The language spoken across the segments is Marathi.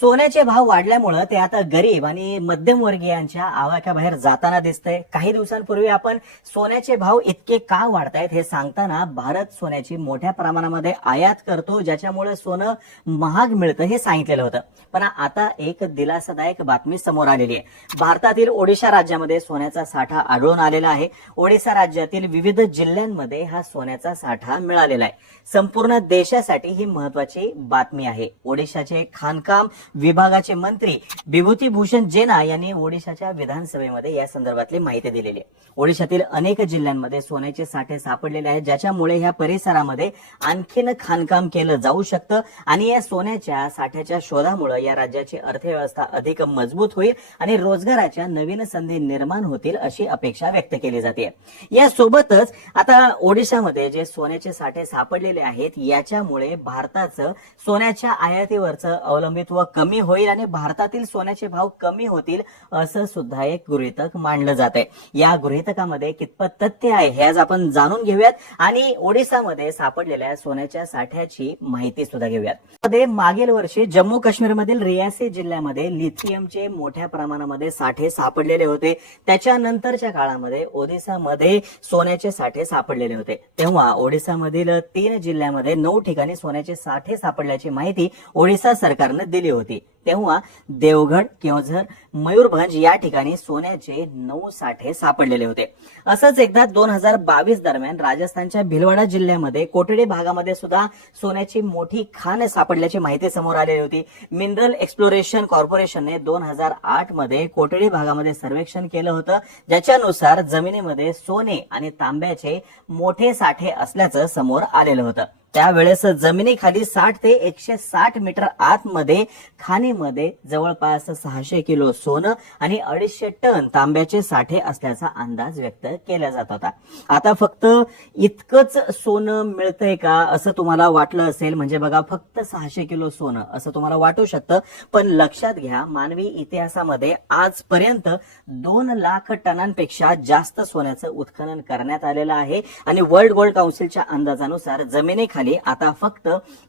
सोन्याचे भाव वाढल्यामुळं ते आता गरीब आणि मध्यमवर्गीयांच्या आवाक्याबाहेर जाताना दिसतंय. काही दिवसांपूर्वी आपण सोन्याचे भाव इतके का वाढतायत हे सांगताना भारत सोन्याची मोठ्या प्रमाणामध्ये आयात करतो ज्याच्यामुळे सोनं महाग मिळतं हे सांगितलेलं होतं. पण आता एक दिलासादायक बातमी समोर आलेली आहे. भारतातील ओडिशा राज्यामध्ये सोन्याचा साठा आढळून आलेला आहे. ओडिशा राज्यातील विविध जिल्ह्यांमध्ये हा सोन्याचा साठा मिळालेला आहे. संपूर्ण देशासाठी ही महत्वाची बातमी आहे. ओडिशाचे खाणकाम विभागाचे मंत्री विभूती भूषण जेना यांनी ओडिशाच्या विधानसभेमध्ये या संदर्भातली माहिती दिलेली आहे. ओडिशातील अनेक जिल्ह्यांमध्ये सोन्याचे साठे सापडलेले आहेत ज्याच्यामुळे ह्या परिसरामध्ये आणखीन खाणकाम केलं जाऊ शकतं आणि या सोन्याच्या साठ्याच्या शोधामुळे या राज्याची अर्थव्यवस्था अधिक मजबूत होईल आणि रोजगाराच्या नवीन संधी निर्माण होतील अशी अपेक्षा व्यक्त केली जाते. यासोबतच आता ओडिशामध्ये जे सोन्याचे साठे सापडलेले आहेत याच्यामुळे भारताचं सोन्याच्या आयातीवरचं अवलंबित्व कमी होईल आणि भारतातील सोन्याचे भाव कमी होतील असं सुद्धा एक गृहितक मांडलं जात आहे या गृहितकामध्ये कितपत तथ्य आहे हे आज आपण जाणून घेऊयात आणि ओडिसामध्ये सापडलेल्या सोन्याच्या साठ्याची माहिती सुद्धा घेऊयात. मध्ये मागील वर्षी जम्मू काश्मीरमधील रियासी जिल्ह्यामध्ये लिथियमचे मोठ्या प्रमाणामध्ये साठे सापडलेले होते. त्याच्यानंतरच्या काळामध्ये ओडिसामध्ये सोन्याचे साठे सापडलेले होते. तेव्हा ओडिसामधील तीन जिल्ह्यामध्ये नऊ ठिकाणी सोन्याचे साठे सापडल्याची माहिती ओडिसा सरकारनं दिली होती. तेव्हा देवगड केवझर मयूरभंज या ठिकाणी सोन्याचे नऊ साठे सापडलेले होते. असंच एकदा दोन हजार बावीस दरम्यान राजस्थानच्या भिलवाडा जिल्ह्यामध्ये कोटडी भागामध्ये सुद्धा सोन्याची मोठी खाण सापडल्याची माहिती समोर आलेली होती. मिनरल एक्सप्लोरेशन कॉर्पोरेशनने दोन हजार आठमध्ये कोटडी भागामध्ये सर्वेक्षण केलं होतं. ज्याच्यानुसार जमिनीमध्ये सोने आणि तांब्याचे मोठे साठे असल्याचं समोर आलेलं होतं. त्यावेळेस जमिनीखाली साठ ते एकशे साठ मीटर आतमध्ये खाणीमध्ये जवळपास सहाशे किलो सोनं आणि अडीचशे टन तांब्याचे साठे असल्याचा अंदाज व्यक्त केला जात होता. आता फक्त इतकंच सोनं मिळतंय का असं तुम्हाला वाटलं असेल? म्हणजे बघा फक्त सहाशे किलो सोनं असं तुम्हाला वाटू शकतं. पण लक्षात घ्या मानवी इतिहासामध्ये आजपर्यंत दोन लाख टनांपेक्षा जास्त सोन्याचं उत्खनन करण्यात आलेलं आहे. आणि वर्ल्ड गोल्ड काउन्सिलच्या अंदाजानुसार जमिनी खाली आता फक्त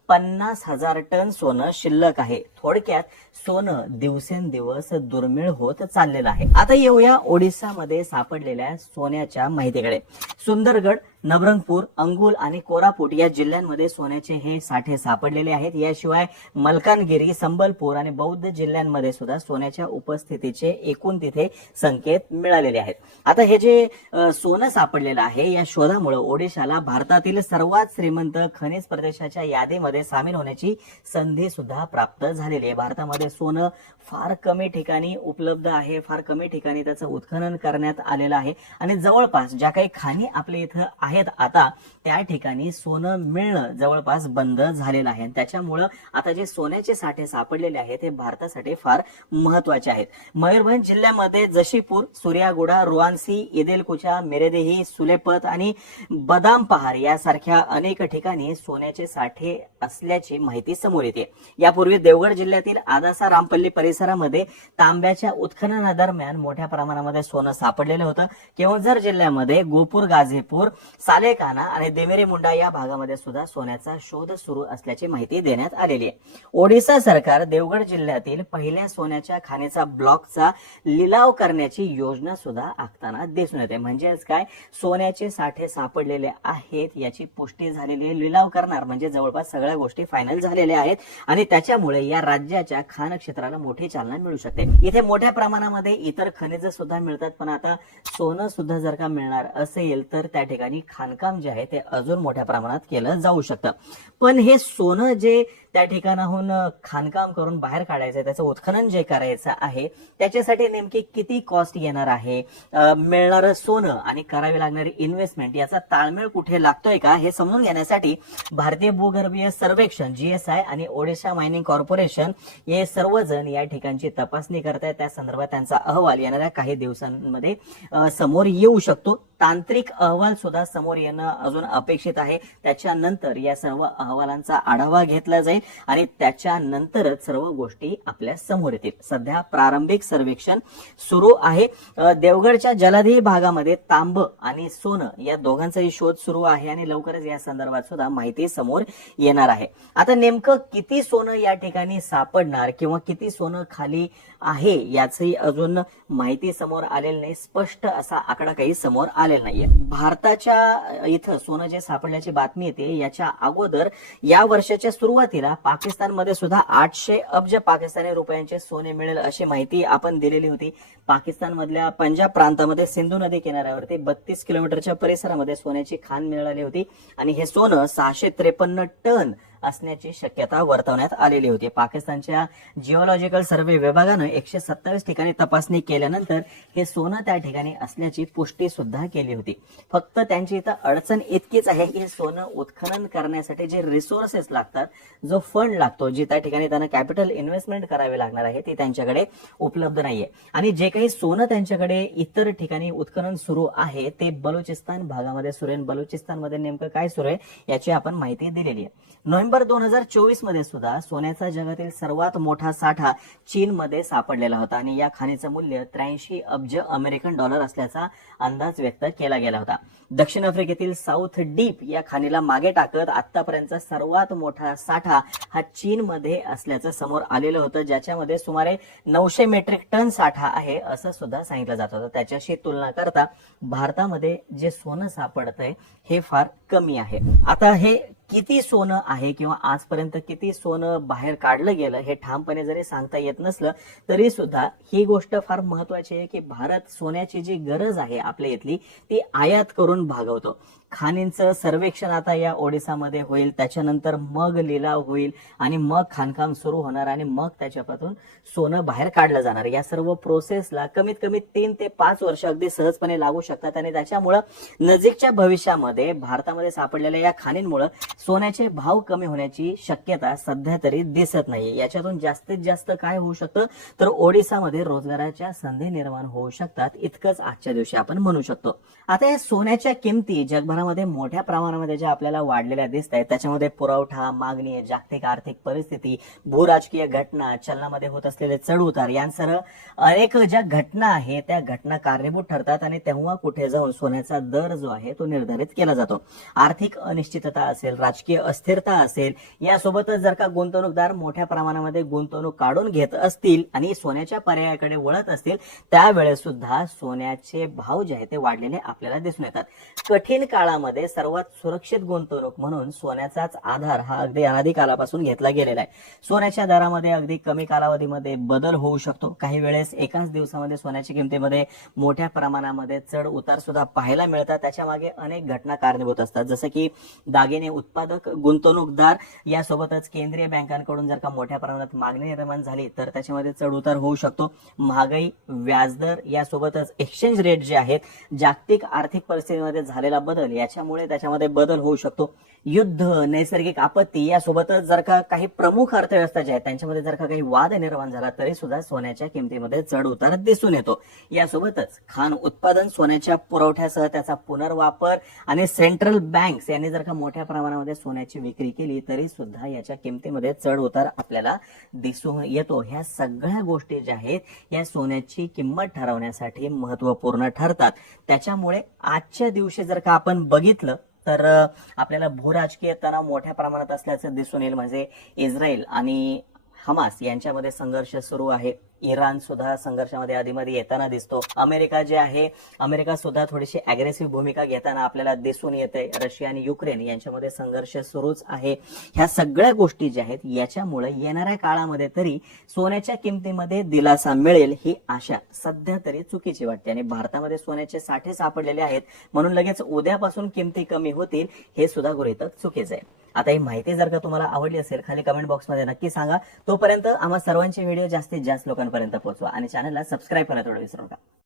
पन्नास हजार टन सोनं शिल्लक आहे. थोडक्यात सोनं दिवसेंदिवस दुर्मिळ होत चाललेलं आहे. आता येऊया ओडिसामध्ये सापडलेल्या सोन्याच्या माहितीकडे. सुंदरगड नवरंगपूर अंगुल आणि कोरापूट या जिल्ह्यांमध्ये सोन्याचे हे साठे सापडलेले आहेत. याशिवाय मलकानगिरी संबलपूर आणि बौद्ध जिल्ह्यांमध्ये सुद्धा सोन्याच्या उपस्थितीचे एकूण तिथे संकेत मिळालेले आहेत. आता हे जे सोनं सापडलेलं आहे या शोधामुळे ओडिशाला भारतातील सर्वात श्रीमंत खनिज प्रदेशाच्या यादीमध्ये सामील होण्याची संधी सुद्धा प्राप्त झालेली आहे. भारतामध्ये सोनं फार कमी ठिकाणी उपलब्ध आहे फार कमी ठिकाणी त्याचं उत्खनन करण्यात आलेलं आहे. आणि जवळपास ज्या काही खाणी आपल्या इथं आहेत. आता त्या ठिकाणी सोनं मिळणं जवळपास बंद झालेलं आहे. त्याच्यामुळं आता जे सोन्याचे साठे सापडलेले आहेत हे भारतासाठी फार महत्त्वाचे आहेत. मयूरभंज जिल्ह्यामध्ये जशीपूर सूर्यागुडा रुआनसी इदेलकुचा मेरेदेही सुलेपत आणि बदाम पहार यासारख्या अनेक ठिकाणी सोन्याचे साठे असल्याची माहिती समोर येते. यापूर्वी देवगड जिल्ह्यातील आदासा रामपल्ली परिसरामध्ये तांब्याच्या उत्खननादरम्यान मोठ्या प्रमाणामध्ये सोनं सापडलेलं होतं. केवझर जिल्ह्यामध्ये गोपूर गाझीपूर सालेकाना आणि देमेरी मुंडा या भागामध्ये सुद्धा सोन्याचा शोध सुरू असल्याची माहिती देण्यात आलेली आहे. ओडिसा सरकार देवगड जिल्ह्यातील पहिल्या सोन्याच्या खाणीचा ब्लॉकचा लिलाव करण्याची योजना सुद्धा आखताना दिसून येते. म्हणजेच काय? सोन्याचे साठे सापडलेले आहेत याची पुष्टी झालेली आहे लिलाव करणार. म्हणजे जवळपास सगळ्या गोष्टी फायनल झालेल्या आहेत आणि त्याच्यामुळे या राज्याच्या खाण क्षेत्राला मोठी चालना मिळू शकते. इथे मोठ्या प्रमाणामध्ये इतर खनिज सुद्धा मिळतात पण आता सोनं सुद्धा जर का मिळणार असेल तर त्या ठिकाणी खाणकाम जे आहे ते अजून मोठ्या प्रमाणात केलं जाऊ शकतं. पण हे सोनं जे त्या ठिकाणाहून खाणकाम करून बाहेर काढायचं आहे त्याचं उत्खनन जे करायचं आहे त्याच्यासाठी नेमकी किती कॉस्ट येणार आहे? मिळणारं सोनं आणि करावी लागणारी इन्व्हेस्टमेंट याचा ताळमेळ कुठे लागतोय का हे समजून घेण्यासाठी भारतीय भूगर्भीय सर्वेक्षण जीएसआय आणि ओडिशा मायनिंग कॉर्पोरेशन हे सर्वजण या ठिकाणची तपासणी करतायत. त्या संदर्भात त्यांचा अहवाल येणाऱ्या काही दिवसांमध्ये समोर येऊ शकतो. तांत्रिक अहवाल सुद्धा समोर येणं अजून अपेक्षित आहे. त्याच्यानंतर या सर्व अहवालांचा आढावा घेतला जाईल आणि त्याच्यानंतरच सर्व गोष्टी आपल्यासमोर येतील. सध्या प्रारंभिक सर्वेक्षण सुरू आहे. देवगडच्या जलधी भागामध्ये तांब आणि सोनं या दोघांचाही शोध सुरू आहे आणि लवकरच या संदर्भात सुद्धा माहिती समोर येणार आहे. आता नेमकं किती सोनं या ठिकाणी सापडणार किंवा किती सोनं खाली आहे याचही अजून माहिती समोर आलेली नाही. स्पष्ट असा आकडा काही समोर आलेला नाहीये. भारताच्या इथं सोनं जे सापडल्याची बातमी येते याच्या अगोदर या वर्षाच्या सुरुवातीला पाकिस्तानमध्ये सुद्धा आठशे अब्ज पाकिस्तानी रुपयांचे सोने मिळेल अशी माहिती आपण दिलेली होती. पाकिस्तान मधल्या पंजाब प्रांतामध्ये सिंधू नदी किनाऱ्यावरती बत्तीस किलोमीटरच्या परिसरामध्ये सोन्याची खाण मिळाली होती. आणि हे सोनं सहाशे त्रेपन्न टन असण्याची शक्यता वर्तवण्यात आलेली होती. पाकिस्तानच्या जिओलॉजिकल सर्व्हे विभागानं एकशे सत्तावीस ठिकाणी तपासणी केल्यानंतर हे सोनं त्या ठिकाणी असल्याची पुष्टी सुद्धा केली होती. फक्त त्यांची इथं अडचण इतकीच आहे की सोनं उत्खनन करण्यासाठी जे रिसोर्सेस लागतात जो फंड लागतो जे त्या ठिकाणी त्यांना कॅपिटल इन्व्हेस्टमेंट करावे लागणार आहे ती त्यांच्याकडे उपलब्ध नाहीये. आणि जे काही सोनं त्यांच्याकडे इतर ठिकाणी उत्खनन सुरू आहे ते बलुचिस्तान भागामध्ये सुरू आहे बलुचिस्तानमध्ये नेमकं काय सुरू आहे याची आपण माहिती दिलेली आहे. नोव्हेंबर दोन हजार चोवीसमध्ये सुद्धा सोन्याचा जगातील सर्वात मोठा साठा चीनमध्ये सापडलेला होता आणि या खाणीचं मूल्य त्र्याऐंशी अब्ज अमेरिकन डॉलर असल्याचा अंदाज व्यक्त केला गेला होता. दक्षिण आफ्रिकेतील साऊथ डीप या खाणीला मागे टाकत आतापर्यंतचा सर्वात मोठा साठा हा चीनमध्ये असल्याचं समोर आलेलं होतं ज्याच्यामध्ये सुमारे नऊशे मेट्रिक टन साठा आहे असं सुद्धा सांगितलं जात होतं. त्याच्याशी तुलना करता भारतामध्ये जे सोनं सापडतंय हे फार कमी आहे. आता हे किती सोनं आहे किंवा आजपर्यंत किती सोनं बाहेर काढलं गेलं हे ठामपणे जरी सांगता येत नसलं तरी सुद्धा ही गोष्ट फार महत्वाची आहे की भारत सोन्याची जी गरज आहे आपल्या इथली ती आयात करून भागवतो. खाणींचं सर्वेक्षण आता या ओडिसामध्ये होईल. त्याच्यानंतर मग लिलाव होईल आणि मग खाणकाम सुरू होणार आणि मग त्याच्यापासून सोनं बाहेर काढलं जाणार. या सर्व प्रोसेसला कमीत कमी तीन ते पाच वर्ष अगदी सहजपणे लागू शकतात आणि त्याच्यामुळं नजीकच्या भविष्यामध्ये भारतामध्ये सापडलेल्या या खाणींमुळं सोन्याचे भाव कमी होण्याची शक्यता सध्या तरी दिसत नाही याच्यातून जास्तीत जास्त काय होऊ शकतं? तर ओडिसामध्ये रोजगाराच्या संधी निर्माण होऊ शकतात. इतकंच आजच्या दिवशी आपण म्हणू शकतो. आता या सोन्याच्या किमती प्रमाणामध्ये मोठ्या प्रमाणामध्ये ज्या आपल्याला वाढलेल्या दिसत आहेत त्याच्यामध्ये पुरवठा मागणी जागतिक आर्थिक परिस्थिती भूराजकीय घटना चलनामध्ये होत असलेले चढ उतार यांसह अनेक ज्या घटना आहेत त्या घटना कारणीभूत ठरतात आणि तेव्हा कुठे जाऊन सोन्याचा दर जो आहे तो निर्धारित केला जातो. आर्थिक अनिश्चितता असेल राजकीय अस्थिरता असेल यासोबतच जर का गुंतवणूकदार मोठ्या प्रमाणामध्ये गुंतवणूक काढून घेत असतील आणि सोन्याच्या पर्यायाकडे वळत असतील त्यावेळेस सुद्धा सोन्याचे भाव जे आहे ते वाढलेले आपल्याला दिसून येतात. कठीण काळामध्ये सर्वात सुरक्षित गुंतवणूक म्हणून सोन्याचाच आधार हा अगदी अनादी कालापासून घेतला गेलेला आहे. सोन्याच्या दरामध्ये अगदी कमी कालावधीमध्ये बदल होऊ शकतो. काही वेळेस एकाच दिवसामध्ये सोन्याच्या किमतीमध्ये मोठ्या प्रमाणामध्ये चढ उतार सुद्धा पाहायला मिळतात. त्याच्यामागे अनेक घटना कारणीभूत असतात. जसं की दागिने उत्पादक गुंतवणूकदार यासोबतच केंद्रीय बँकांकडून जर का मोठ्या प्रमाणात मागणी निर्माण झाली तर त्याच्यामध्ये चढ उतार होऊ शकतो. महागाई व्याजदर यासोबतच एक्सचेंज रेट जे आहेत जागतिक आर्थिक परिस्थितीमध्ये झालेला बदल याच्यामुळे त्याच्यामध्ये बदल होऊ शकतो. युद्ध नैसर्गिक आपत्ती यासोबतच जर का काही प्रमुख अर्थव्यवस्था ज्या आहेत त्यांच्यामध्ये जर का काही वाद निर्माण झाला तरी सुद्धा सोन्याच्या किमतीमध्ये चढ उतार दिसून येतो. यासोबतच खाण उत्पादन सोन्याच्या पुरवठ्यासह त्याचा पुनर्वापर आणि सेंट्रल बँक्स यांनी जर का मोठ्या प्रमाणामध्ये सोन्याची विक्री केली तरी सुद्धा याच्या किमतीमध्ये चढ उतार आपल्याला दिसून येतो. ह्या सगळ्या गोष्टी ज्या आहेत या सोन्याची किंमत ठरवण्यासाठी महत्त्वपूर्ण ठरतात. त्याच्यामुळे आजच्या दिवशी जर का आपण बघितलं तर आपल्याला भूराजकीय तणाव मोठ्या प्रमाणात असल्याचं दिसून येईल म्हणजे इस्रायल आणि हमास यांच्यामध्ये संघर्ष सुरू आहे. इराण सुद्धा संघर्षामध्ये आधीमध्ये येताना दिसतो. अमेरिका जे आहे अमेरिका सुद्धा थोडीशी अग्रेसिव्ह भूमिका घेताना आपल्याला दिसून येते रशिया आणि युक्रेन यांच्यामध्ये संघर्ष सुरूच आहे. ह्या सगळ्या गोष्टी ज्या आहेत याच्यामुळे येणाऱ्या काळामध्ये तरी सोन्याच्या किमतीमध्ये दिलासा मिळेल ही आशा सध्या तरी चुकीची वाटते. आणि भारतामध्ये सोन्याचे साठे सापडलेले आहेत. म्हणून लगेच उद्यापासून किमती कमी होतील हे सुद्धा गृहितक चुकीचं आहे. आता ही माहिती जर का तुम्हाला आवडली असेल खाली कमेंट बॉक्समध्ये नक्की सांगा. तोपर्यंत आम्हा सर्वांचे व्हिडिओ जास्तीत जास्त लोकांना लोकांपर्यंत पोहोचवा आणि चॅनलला सबस्क्राईब करायला थोडं विसरू नका.